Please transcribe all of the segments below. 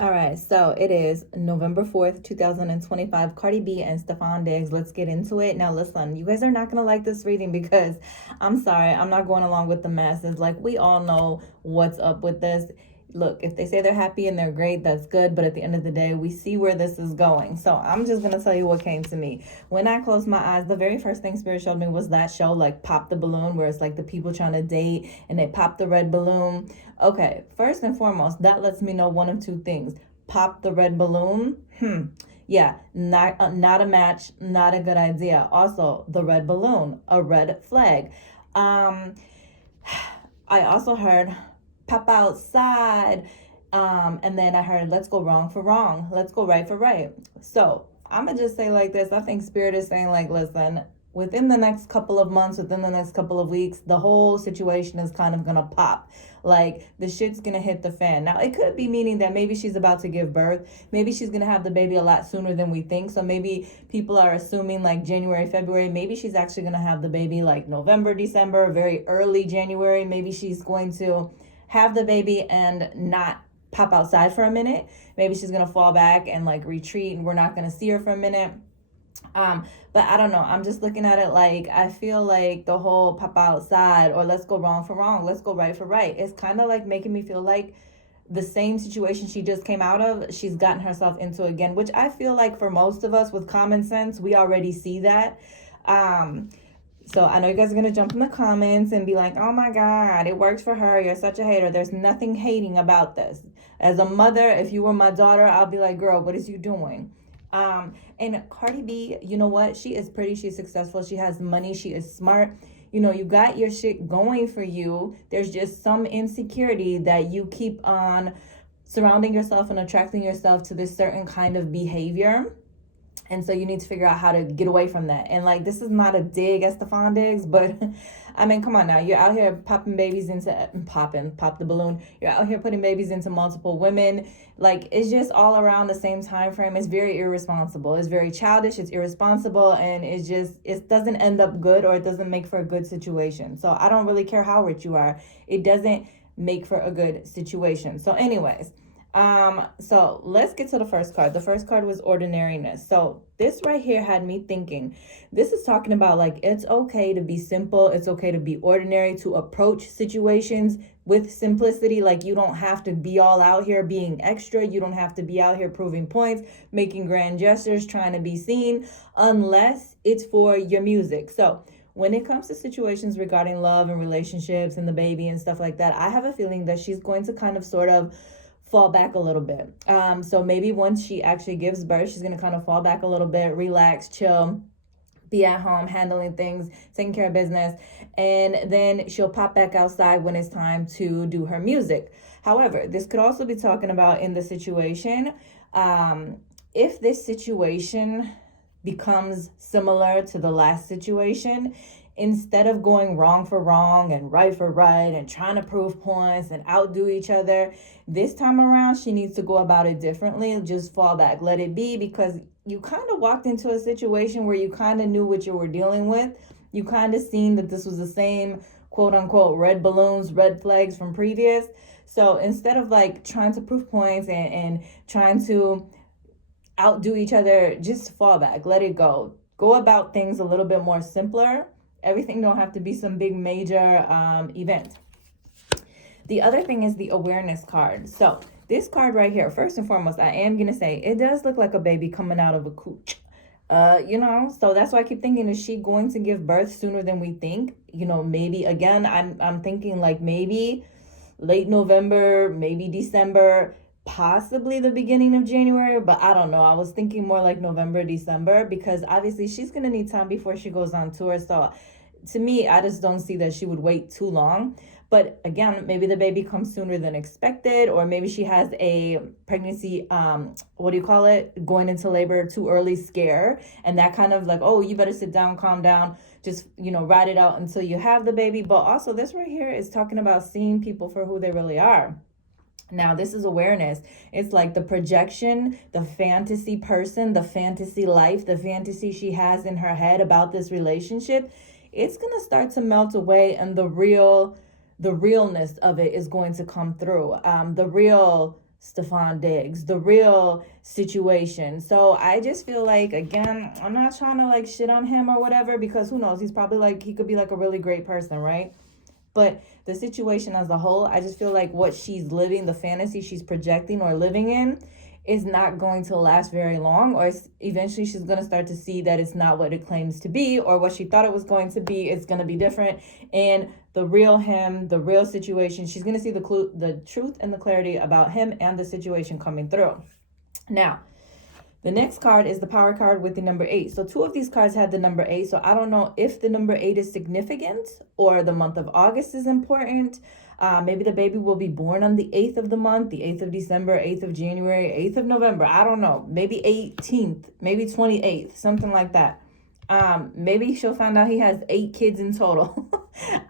All right, so it is November 4th, 2025. Cardi B and Stefan Diggs. Let's get into it. Now, listen, you guys are not going to like this reading because I'm sorry, I'm not going along with the masses. Like, we all know what's up with this. Look, if they say they're happy and they're great, that's good. But at the end of the day, we see where this is going. So I'm just going to tell you what came to me. When I closed my eyes, the very first thing Spirit showed me was that show, like Pop the Balloon, where it's like the people trying to date and they pop the red balloon. Okay, first and foremost, that lets me know one of two things. Pop the red balloon. Yeah, not a match, not a good idea. Also, the red balloon, a red flag. Um, I also heard pop outside. And then I heard let's go wrong for wrong. Let's go right for right. So I'm gonna just say like this. I think Spirit is saying like, listen, within the next couple of months, within the next couple of weeks, the whole situation is kind of gonna pop. Like the shit's gonna hit the fan. Now it could be meaning that maybe she's about to give birth. Maybe she's gonna have the baby a lot sooner than we think. So maybe people are assuming like January, February. Maybe she's actually gonna have the baby like November, December, very early January. Maybe she's going to have the baby and not pop outside for a minute. Maybe she's gonna fall back and like retreat and we're not gonna see her for a minute. But I don't know. I'm just looking at it like I feel like the whole pop outside or let's go wrong for wrong, let's go right for right. It's kind of like making me feel like the same situation she just came out of, she's gotten herself into again, which I feel like for most of us with common sense, we already see that. So I know you guys are going to jump in the comments and be like, oh my God, it works for her. You're such a hater. There's nothing hating about this. As a mother, if you were my daughter, I'll be like, girl, what is you doing? And Cardi B, you know what? She is pretty. She's successful. She has money. She is smart. You know, you got your shit going for you. There's just some insecurity that you keep on surrounding yourself and attracting yourself to this certain kind of behavior. And so you need to figure out how to get away from that. And like, this is not a dig at Stefan Diggs, but I mean, come on now. You're out here popping babies into, pop the balloon. You're out here putting babies into multiple women. Like, it's just all around the same time frame. It's very irresponsible. It's very childish. It's irresponsible. And it doesn't end up good, or it doesn't make for a good situation. So I don't really care how rich you are. It doesn't make for a good situation. So anyways, so let's get to the first card. The first card was ordinariness. So this right here had me thinking, this is talking about like, it's okay to be simple. It's okay to be ordinary, to approach situations with simplicity. Like, you don't have to be all out here being extra. You don't have to be out here proving points, making grand gestures, trying to be seen, unless it's for your music. So when it comes to situations regarding love and relationships and the baby and stuff like that, I have a feeling that she's going to kind of sort of fall back a little bit. So maybe once she actually gives birth, she's going to kind of fall back a little bit, relax, chill, be at home, handling things, taking care of business, and then she'll pop back outside when it's time to do her music. However, this could also be talking about in the situation, if this situation becomes similar to the last situation, instead of going wrong for wrong and right for right and trying to prove points and outdo each other, this time around, she needs to go about it differently. Just fall back, let it be, because you kind of walked into a situation where you kind of knew what you were dealing with. You kind of seen that this was the same quote unquote red balloons, red flags from previous. So instead of like trying to prove points and trying to outdo each other, just fall back, let it go. Go about things a little bit more simpler. Everything don't have to be some big major event. The other thing is the awareness card. So this card right here, first and foremost, I am going to say it does look like a baby coming out of a cooch. So that's why I keep thinking, is she going to give birth sooner than we think? You know, maybe again, I'm thinking like maybe late November, maybe December, possibly the beginning of January, but I don't know. I was thinking more like November, December, because obviously she's going to need time before she goes on tour. So to me, I just don't see that she would wait too long. But again, maybe the baby comes sooner than expected, or maybe she has a pregnancy, going into labor too early scare. And that kind of like, oh, you better sit down, calm down, just, ride it out until you have the baby. But also this right here is talking about seeing people for who they really are. Now, this is awareness. It's like the projection, the fantasy person, the fantasy life, the fantasy she has in her head about this relationship. It's going to start to melt away, and the realness of it is going to come through. The real Stefan Diggs, the real situation. So I just feel like, again, I'm not trying to like shit on him or whatever, because who knows, he's probably like, he could be like a really great person, right? But the situation as a whole, I just feel like what she's living, the fantasy she's projecting or living in, is not going to last very long, or eventually she's going to start to see that it's not what it claims to be, or what she thought it was going to be. It's going to be different, and the real him, the real situation, she's going to see the truth and the clarity about him and the situation coming through. Now, the next card is the power card with the number 8. So 2 of these cards had the number 8. So I don't know if the number 8 is significant or the month of August is important. Maybe the baby will be born on the 8th of the month, the 8th of December, 8th of January, 8th of November. I don't know. Maybe 18th, maybe 28th, something like that. Maybe she'll find out he has 8 kids in total.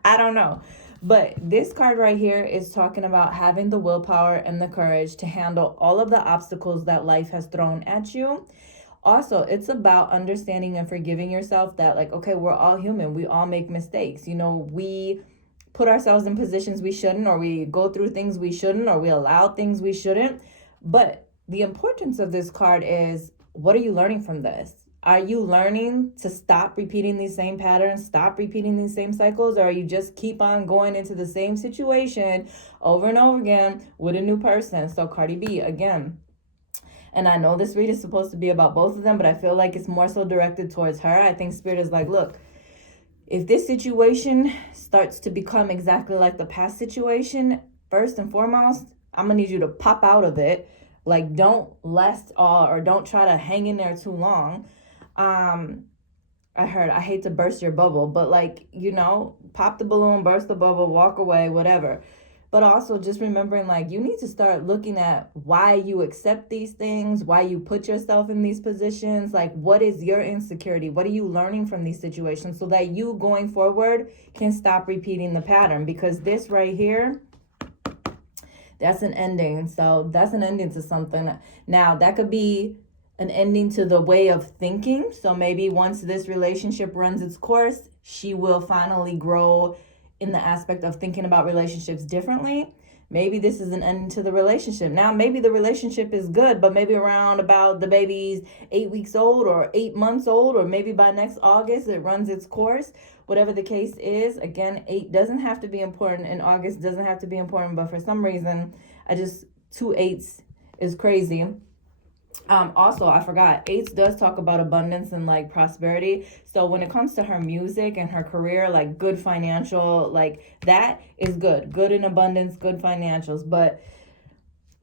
I don't know. But this card right here is talking about having the willpower and the courage to handle all of the obstacles that life has thrown at you. Also, it's about understanding and forgiving yourself that, like, okay, we're all human. We all make mistakes. You know, we put ourselves in positions we shouldn't, or we go through things we shouldn't, or we allow things we shouldn't. But the importance of this card is, what are you learning from this? Are you learning to stop repeating these same patterns, stop repeating these same cycles, or are you just keep on going into the same situation over and over again with a new person? So Cardi B, again, and I know this read is supposed to be about both of them, but I feel like it's more so directed towards her. I think Spirit is like, look, if this situation starts to become exactly like the past situation, first and foremost, I'm going to need you to pop out of it. Like, don't last all, or don't try to hang in there too long. I hate to burst your bubble, but like, you know, pop the balloon, burst the bubble, walk away, whatever. But also just remembering, like, you need to start looking at why you accept these things, why you put yourself in these positions. Like, what is your insecurity? What are you learning from these situations so that you going forward can stop repeating the pattern? Because this right here, that's an ending. So that's an ending to something. Now, that could be an ending to the way of thinking. So maybe once this relationship runs its course, she will finally grow in the aspect of thinking about relationships differently. Maybe this is an end to the relationship. Now, maybe the relationship is good, but maybe around about the baby's 8 weeks old or 8 months old, or maybe by next August it runs its course. Whatever the case is, again, 8 doesn't have to be important and August doesn't have to be important, but for some reason, 2 8s is crazy. Also, I forgot, 8 does talk about abundance and like prosperity. So when it comes to her music and her career, like good financial, like that is good in abundance, good financials. But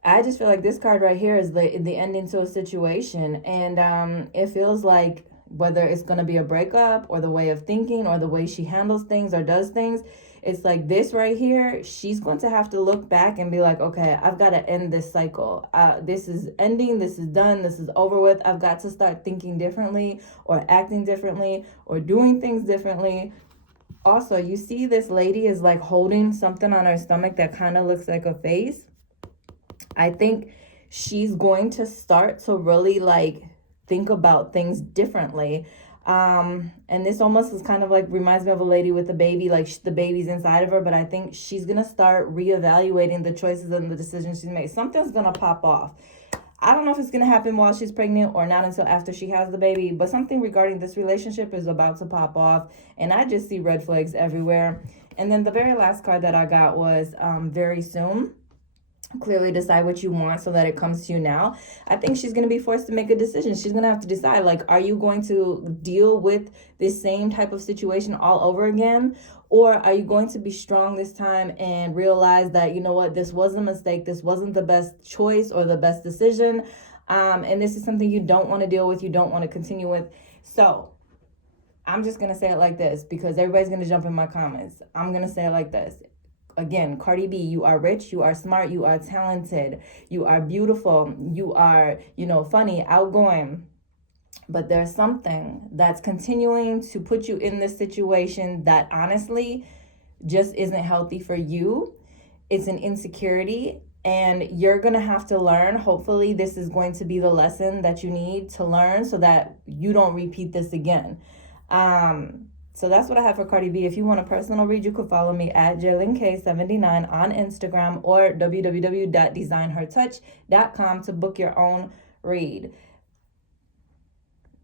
I just feel like this card right here is the ending to a situation. And it feels like whether it's going to be a breakup or the way of thinking or the way she handles things or does things, it's like this right here, she's going to have to look back and be like, okay, I've got to end this cycle. This is ending. This is done. This is over with. I've got to start thinking differently or acting differently or doing things differently. Also, you see this lady is like holding something on her stomach that kind of looks like a face. I think she's going to start to really like think about things differently. And this almost is kind of like reminds me of a lady with a baby, like the baby's inside of her, but I think she's going to start reevaluating the choices and the decisions she's made. Something's going to pop off. I don't know if it's going to happen while she's pregnant or not until after she has the baby, but something regarding this relationship is about to pop off, and I just see red flags everywhere. And then the very last card that I got was very soon. Clearly decide what you want so that it comes to you now. I think she's going to be forced to make a decision. She's going to have to decide, like, are you going to deal with this same type of situation all over again? Or are you going to be strong this time and realize that, you know what, this was a mistake. This wasn't the best choice or the best decision. And this is something you don't want to deal with. You don't want to continue with. So I'm just going to say it like this because everybody's going to jump in my comments. I'm going to say it like this. Again, Cardi B, you are rich, you are smart, you are talented, you are beautiful, you are, funny, outgoing. But there's something that's continuing to put you in this situation that honestly just isn't healthy for you. It's an insecurity, and you're going to have to learn. Hopefully, this is going to be the lesson that you need to learn so that you don't repeat this again. So that's what I have for Cardi B. If you want a personal read, you could follow me at JaylinK79 on Instagram or www.designhertouch.com to book your own read.